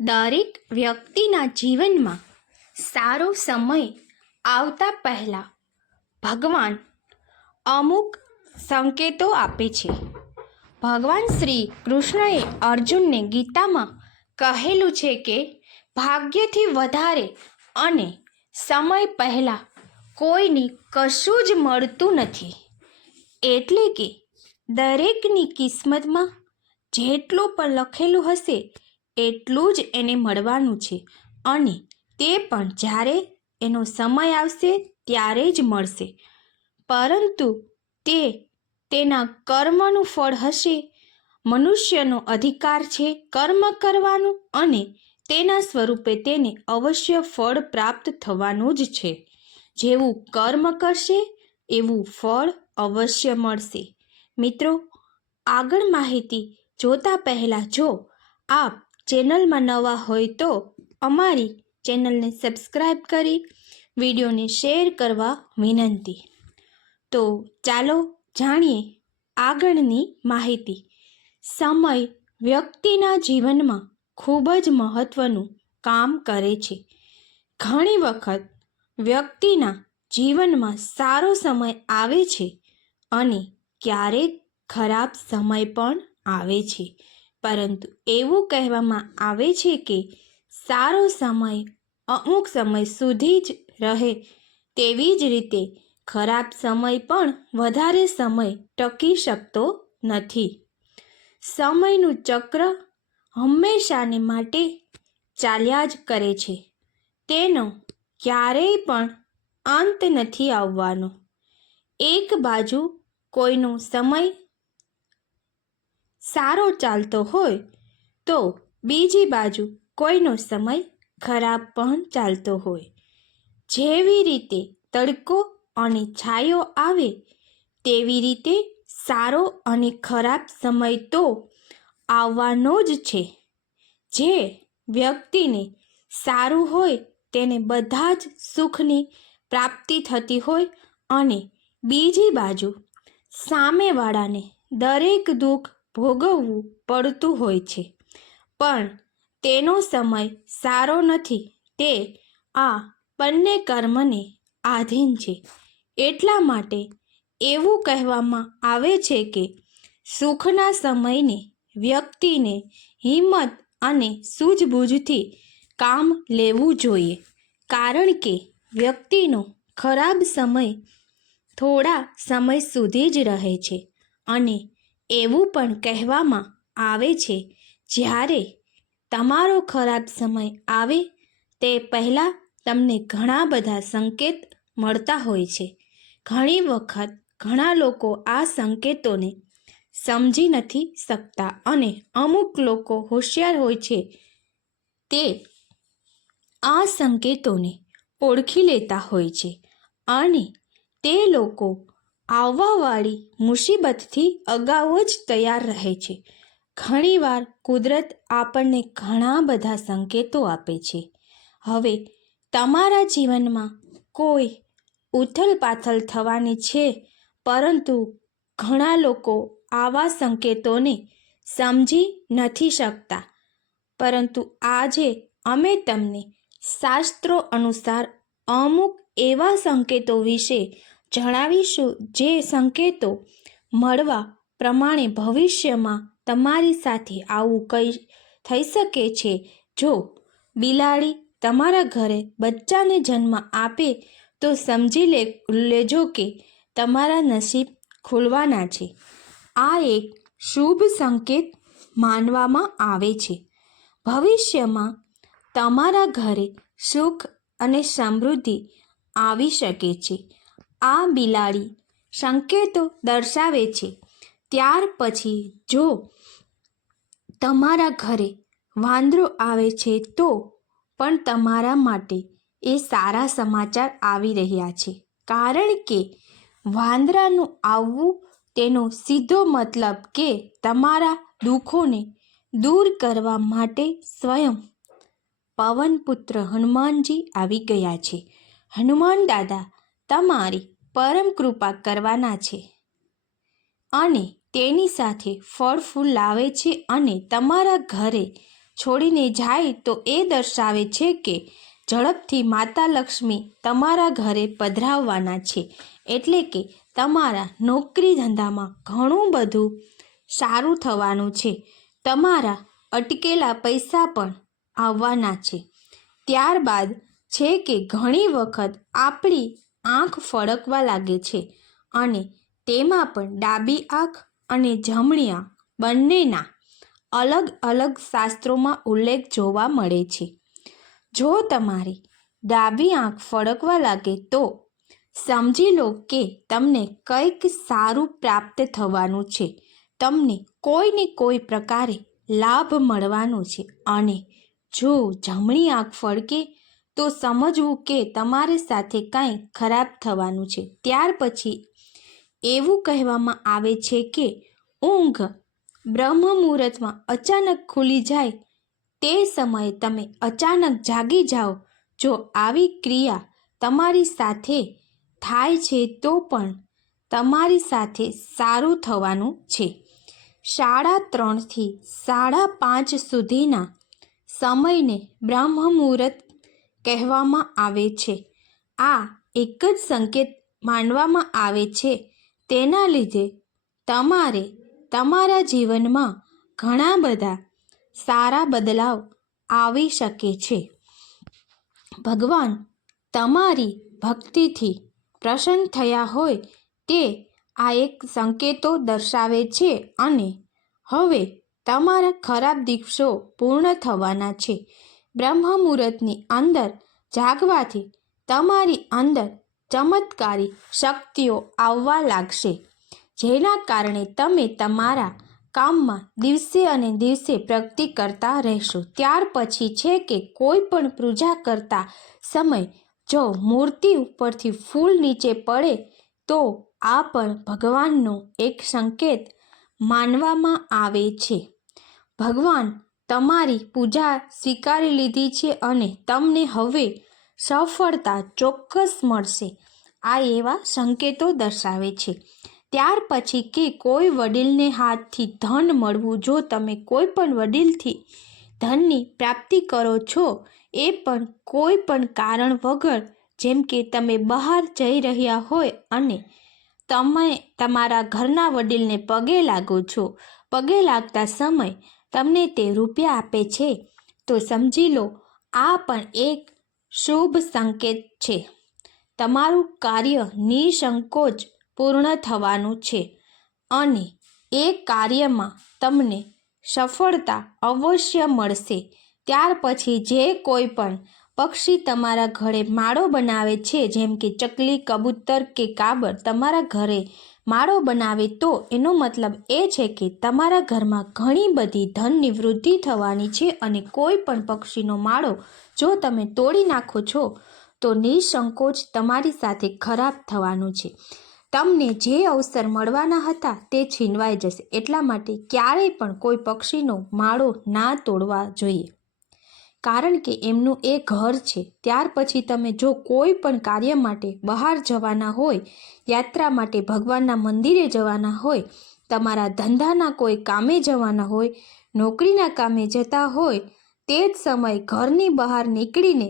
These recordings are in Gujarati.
દરેક વ્યક્તિના જીવનમાં સારો સમય આવતા પહેલાં ભગવાન અમુક સંકેતો આપે છે. ભગવાન શ્રી કૃષ્ણએ અર્જુનને ગીતામાં કહેલું છે કે ભાગ્યથી વધારે અને સમય પહેલાં કોઈની કશું જ મળતું નથી. એટલે કે દરેકની કિસ્મતમાં જેટલું પણ લખેલું હશે એટલું જ એને મળવાનું છે અને તે પણ જ્યારે એનો સમય આવશે ત્યારે જ મળશે. પરંતુ તે તેના કર્મનું ફળ હશે. મનુષ્યનો અધિકાર છે કર્મ કરવાનું અને તેના સ્વરૂપે તેને અવશ્ય ફળ પ્રાપ્ત થવાનું જ છે. જેવું કર્મ કરશે એવું ફળ અવશ્ય મળશે. મિત્રો, આગળ માહિતી જોતા પહેલાં જો આપ ચેનલમાં નવા હોય તો અમારી ચેનલને સબસ્ક્રાઈબ કરી વિડીયોને શેર કરવા વિનંતી. તો ચાલો જાણીએ આગળની માહિતી. સમય વ્યક્તિના જીવનમાં ખૂબ જ મહત્ત્વનું કામ કરે છે. ઘણી વખત વ્યક્તિના જીવનમાં સારો સમય આવે છે અને ક્યારેક ખરાબ સમય પણ આવે છે. પરંતુ એવું કહેવામાં આવે છે કે સારો સમય અમુક સમય સુધી જ રહે, તેવી જ રીતે ખરાબ સમય પણ વધારે સમય ટકી શકતો નથી. સમયનું ચક્ર હંમેશાને માટે ચાલ્યા જ કરે છે. તેનો ક્યારેય પણ અંત નથી આવવાનો. એક બાજુ કોઈનો સમય સારો ચાલતો હોય તો બીજી બાજુ કોઈનો સમય ખરાબ પણ ચાલતો હોય. જેવી રીતે તડકો અને છાયો આવે તેવી રીતે સારો અને ખરાબ સમય તો આવવાનો જ છે. જે વ્યક્તિને સારું હોય તેને બધા જ સુખની પ્રાપ્તિ થતી હોય અને બીજી બાજુ સામેવાળાને દરેક દુઃખ ભોગવવું પડતું હોય છે. પણ તેનો સમય સારો નથી. તે આ બંને કર્મને આધીન છે. એટલા માટે એવું કહેવામાં આવે છે કે સુખના સમયને વ્યક્તિને હિંમત અને સૂઝબૂઝથી કામ લેવું જોઈએ. કારણ કે વ્યક્તિનો ખરાબ સમય થોડા સમય સુધી જ રહે છે અને એવું પણ કહેવામાં આવે છે જ્યારે તમારો ખરાબ સમય આવે તે પહેલાં તમને ઘણા બધા સંકેત મળતા હોય છે. ઘણી વખત ઘણા લોકો આ સંકેતોને સમજી નથી શકતા અને અમુક લોકો હોશિયાર હોય છે તે આ સંકેતોને ઓળખી લેતા હોય છે અને તે લોકો આવવાવાળી મુસીબતથી અગાઉ જ તૈયાર રહે છે. ઘણીવાર કુદરત આપણને ઘણા બધા સંકેતો આપે છે. હવે તમારા જીવનમાં કોઈ ઉથલપાથલ થવાની છે, પરંતુ ઘણા લોકો આવા સંકેતોને સમજી નથી શકતા. પરંતુ આજે અમે તમને શાસ્ત્રો અનુસાર અમુક એવા સંકેતો વિશે જણાવીશું જે સંકેતો મળવા પ્રમાણે ભવિષ્યમાં તમારી સાથે આવું કંઈ થઈ શકે છે. જો બિલાડી તમારા ઘરે બચ્ચાને જન્મ આપે તો સમજી લેજો કે તમારા નસીબ ખુલવાના છે. આ એક શુભ સંકેત માનવામાં આવે છે. ભવિષ્યમાં તમારા ઘરે સુખ અને સમૃદ્ધિ આવી શકે છે. આ બિલાડી સંકેતો દર્શાવે છે. ત્યાર પછી જો તમારા ઘરે વાંદરો આવે છે તો પણ તમારા માટે એ સારા સમાચાર આવી રહ્યા છે. કારણ કે વાંદરાનું આવવું તેનો સીધો મતલબ કે તમારા દુઃખોને દૂર કરવા માટે સ્વયં પવનપુત્ર હનુમાનજી આવી ગયા છે. હનુમાન દાદા તમારી પરમ કૃપા કરવાના છે અને તેની સાથે ફળ ફૂલ લાવે છે અને તમારા ઘરે છોડીને જાય તો એ દર્શાવે છે કે ઝડપથી માતા લક્ષ્મી તમારા ઘરે પધરાવવાના છે. એટલે કે તમારા નોકરી ધંધામાં ઘણું બધું સારું થવાનું છે. તમારા અટકેલા પૈસા પણ આવવાના છે. ત્યારબાદ છે કે ઘણી વખત આપણી આંખ ફડકવા લાગે છે અને તેમાં પણ ડાબી આંખ અને જમણી આંખ બંનેના અલગ અલગ શાસ્ત્રોમાં ઉલ્લેખ જોવા મળે છે. જો તમારી ડાબી આંખ ફડકવા લાગે તો સમજી લો કે તમને કંઈક સારું પ્રાપ્ત થવાનું છે. તમને કોઈને કોઈ પ્રકારે લાભ મળવાનો છે. અને જો જમણી આંખ ફડકે તો સમજવું કે તમારી સાથે કાંઈ ખરાબ થવાનું છે. ત્યાર પછી એવું કહેવામાં આવે છે કે ઊંઘ બ્રહ્મ મુહૂર્તમાં અચાનક ખુલી જાય તે સમયે તમે અચાનક જાગી જાઓ. જો આવી ક્રિયા તમારી સાથે થાય છે તો પણ તમારી સાથે સારું થવાનું છે. 3:30 થી 5:30 સુધીના સમયને બ્રહ્મ મુહૂર્ત કહેવામાં આવે છે. આ એક જ સંકેત માનવામાં આવે છે. તેના લીધે તમારે તમારા જીવનમાં ઘણા બધા સારા બદલાવ આવી શકે છે. ભગવાન તમારી ભક્તિથી પ્રસન્ન થયા હોય તે આ એક સંકેતો દર્શાવે છે. અને હવે તમારા ખરાબ દિવસો પૂર્ણ થવાના છે. બ્રહ્મ મુહૂર્તની અંદર જાગવાથી તમારી અંદર ચમત્કારી શક્તિઓ આવવા લાગશે, જેના કારણે તમે તમારા કામમાં દિવસે અને દિવસે પ્રગતિ કરતા રહેશો. ત્યાર પછી છે કે કોઈ પણ પૂજા કરતા સમય જો મૂર્તિ ઉપરથી ફૂલ નીચે પડે તો આ પણ ભગવાનનો એક સંકેત માનવામાં આવે છે. ભગવાન તમારી પૂજા સ્વીકારી લીધી છે અને તમને હવે સફળતા ચોક્કસ મળશે. આ એવા સંકેતો દર્શાવે છે. ત્યાર પછી કે કોઈ વડીલને હાથથી ધન મળવું. જો તમે કોઈ પણ વડીલથી ધનની પ્રાપ્તિ કરો છો એ પણ કોઈ પણ કારણ વગર, જેમ કે તમે બહાર જઈ રહ્યા હોય અને તમે તમારા ઘરના વડીલને પગે લાગો છો, પગે લાગતા સમય તમને તે રૂપિયા આપે છે તો સમજી લો આ પણ એક શુભ સંકેત છે. તમારું કાર્ય નિસંકોચ પૂર્ણ થવાનું છે અને એ કાર્યમાં તમને સફળતા અવશ્ય મળશે. ત્યાર પછી જે કોઈ પણ પક્ષી તમારા ઘરે માળો બનાવે છે, જેમ કે ચકલી, કબૂતર કે કાબર તમારા ઘરે માળો બનાવે તો એનો મતલબ એ છે કે તમારા ઘરમાં ઘણી બધી ધનની વૃદ્ધિ થવાની છે. અને કોઈ પણ પક્ષીનો માળો જો તમે તોડી નાખો છો તો નિસંકોચ તમારી સાથે ખરાબ થવાનું છે. તમને જે અવસર મળવાના હતા તે છીનવાઈ જશે. એટલા માટે ક્યારેય પણ કોઈ પક્ષીનો માળો ના તોડવા જોઈએ, કારણ કે એમનું એ ઘર છે. ત્યાર પછી તમે જો કોઈ પણ કાર્ય માટે બહાર જવાના હોય, યાત્રા માટે ભગવાનના મંદિરે જવાના હોય, તમારા ધંધાના કોઈ કામે જવાના હોય, નોકરીના કામે જતા હોય, તે જ સમયે ઘરની બહાર નીકળીને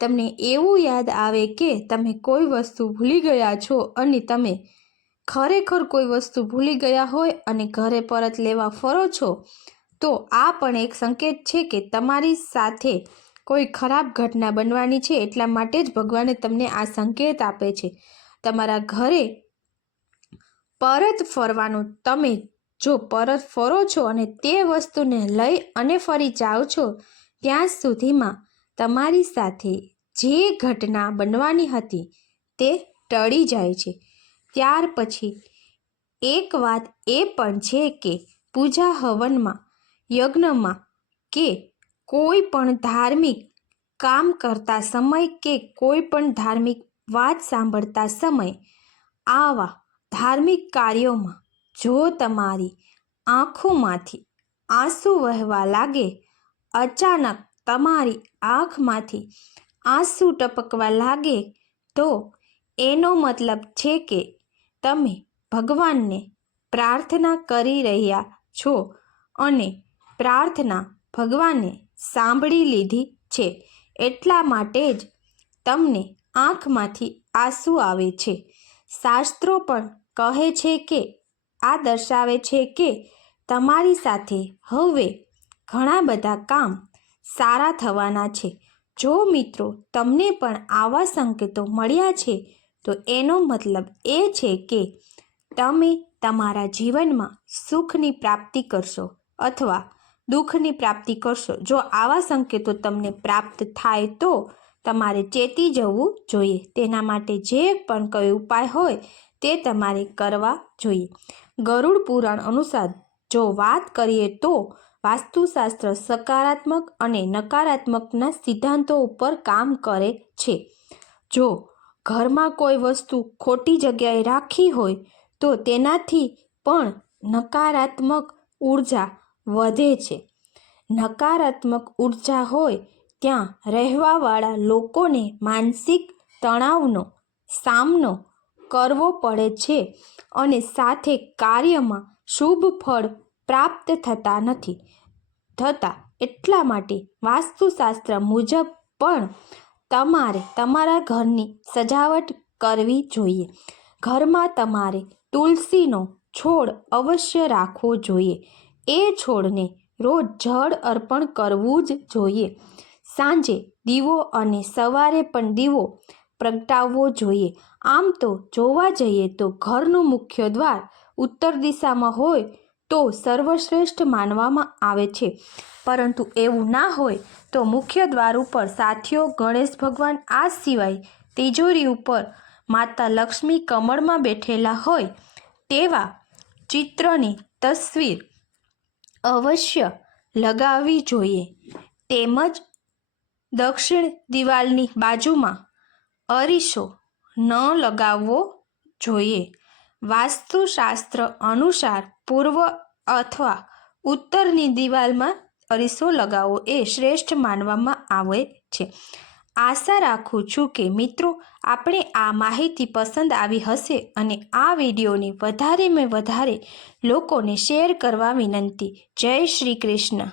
તમને એવું યાદ આવે કે તમે કોઈ વસ્તુ ભૂલી ગયા છો અને તમે ખરેખર કોઈ વસ્તુ ભૂલી ગયા હોય અને ઘરે પરત લેવા ફરો છો તો આ પણ એક સંકેત છે કે તમારી સાથે કોઈ ખરાબ ઘટના બનવાની છે. એટલા માટે જ ભગવાને તમને આ સંકેત આપે છે. તમારા ઘરે પરત ફરવાનું, તમે જો પરત ફરો છો અને તે વસ્તુને લઈ અને ફરી જાઓ છો ત્યાં સુધીમાં તમારી સાથે જે ઘટના બનવાની હતી તે ટળી જાય છે. ત્યાર પછી એક વાત એ પણ છે કે પૂજા હવનમાં, યજ્ઞમાં કે કોઈ પણ ધાર્મિક કામ કરતા સમય કે કોઈ પણ ધાર્મિક વાત સાંભળતા સમય, આવા ધાર્મિક કાર્યોમાં જો તમારી આંખોમાંથી આંસુ વહેવા લાગે, અચાનક તમારી આંખમાંથી આંસુ ટપકવા લાગે તો એનો મતલબ છે કે તમે ભગવાનને પ્રાર્થના કરી રહ્યા છો અને પ્રાર્થના ભગવાને સાંભળી લીધી છે. એટલા માટે જ તમને આંખમાંથી આંસુ આવે છે. શાસ્ત્રો પણ કહે છે કે આ દર્શાવે છે કે તમારી સાથે હવે ઘણા બધા કામ સારા થવાના છે. જો મિત્રો તમને પણ આવા સંકેતો મળ્યા છે તો એનો મતલબ એ છે કે તમે તમારા જીવનમાં સુખની પ્રાપ્તિ કરશો અથવા દુઃખની પ્રાપ્તિ કરશો. જો આવા સંકેતો તમને પ્રાપ્ત થાય તો તમારે ચેતી જવું જોઈએ. તેના માટે જે પણ કોઈ ઉપાય હોય તે તમારે કરવા જોઈએ. ગરુડ પુરાણ અનુસાર જો વાત કરીએ તો વાસ્તુશાસ્ત્ર સકારાત્મક અને નકારાત્મકના સિદ્ધાંતો ઉપર કામ કરે છે. જો ઘરમાં કોઈ વસ્તુ ખોટી જગ્યાએ રાખી હોય તો તેનાથી પણ નકારાત્મક ઉર્જા વધે છે. નકારાત્મક ઉર્જા હોય ત્યાં રહેવાવાળા લોકોને માનસિક તણાવનો સામનો કરવો પડે છે અને સાથે કાર્યમાં શુભ ફળ પ્રાપ્ત થતા નથી થતા. એટલા માટે વાસ્તુશાસ્ત્ર મુજબ પણ તમારે તમારા ઘરની સજાવટ કરવી જોઈએ. ઘરમાં તમારે તુલસીનો છોડ અવશ્ય રાખવો જોઈએ. એ છોડને રોજ જળ અર્પણ કરવું જ જોઈએ. સાંજે દીવો અને સવારે પણ દીવો પ્રગટાવવો જોઈએ. આમ તો જોવા જઈએ તો ઘરનું મુખ્ય દ્વાર ઉત્તર દિશામાં હોય તો સર્વશ્રેષ્ઠ માનવામાં આવે છે. પરંતુ એવું ના હોય તો મુખ્ય દ્વાર ઉપર સાથીઓ ગણેશ ભગવાન, આ સિવાય તિજોરી ઉપર માતા લક્ષ્મી કમળમાં બેઠેલા હોય તેવા ચિત્રની તસવીર અવશ્ય લગાવવી જોઈએ. તેમજ દક્ષિણ દિવાલની બાજુમાં અરીસો ન લગાવવો જોઈએ. વાસ્તુશાસ્ત્ર અનુસાર પૂર્વ અથવા ઉત્તરની દિવાલમાં અરીસો લગાવવો એ શ્રેષ્ઠ માનવામાં આવે છે. આશા રાખું છું કે મિત્રો આપણે આ માહિતી પસંદ આવી હશે અને આ વિડીયોને વધારેમાં વધારે લોકોને શેર કરવા વિનંતી. જય શ્રી કૃષ્ણ.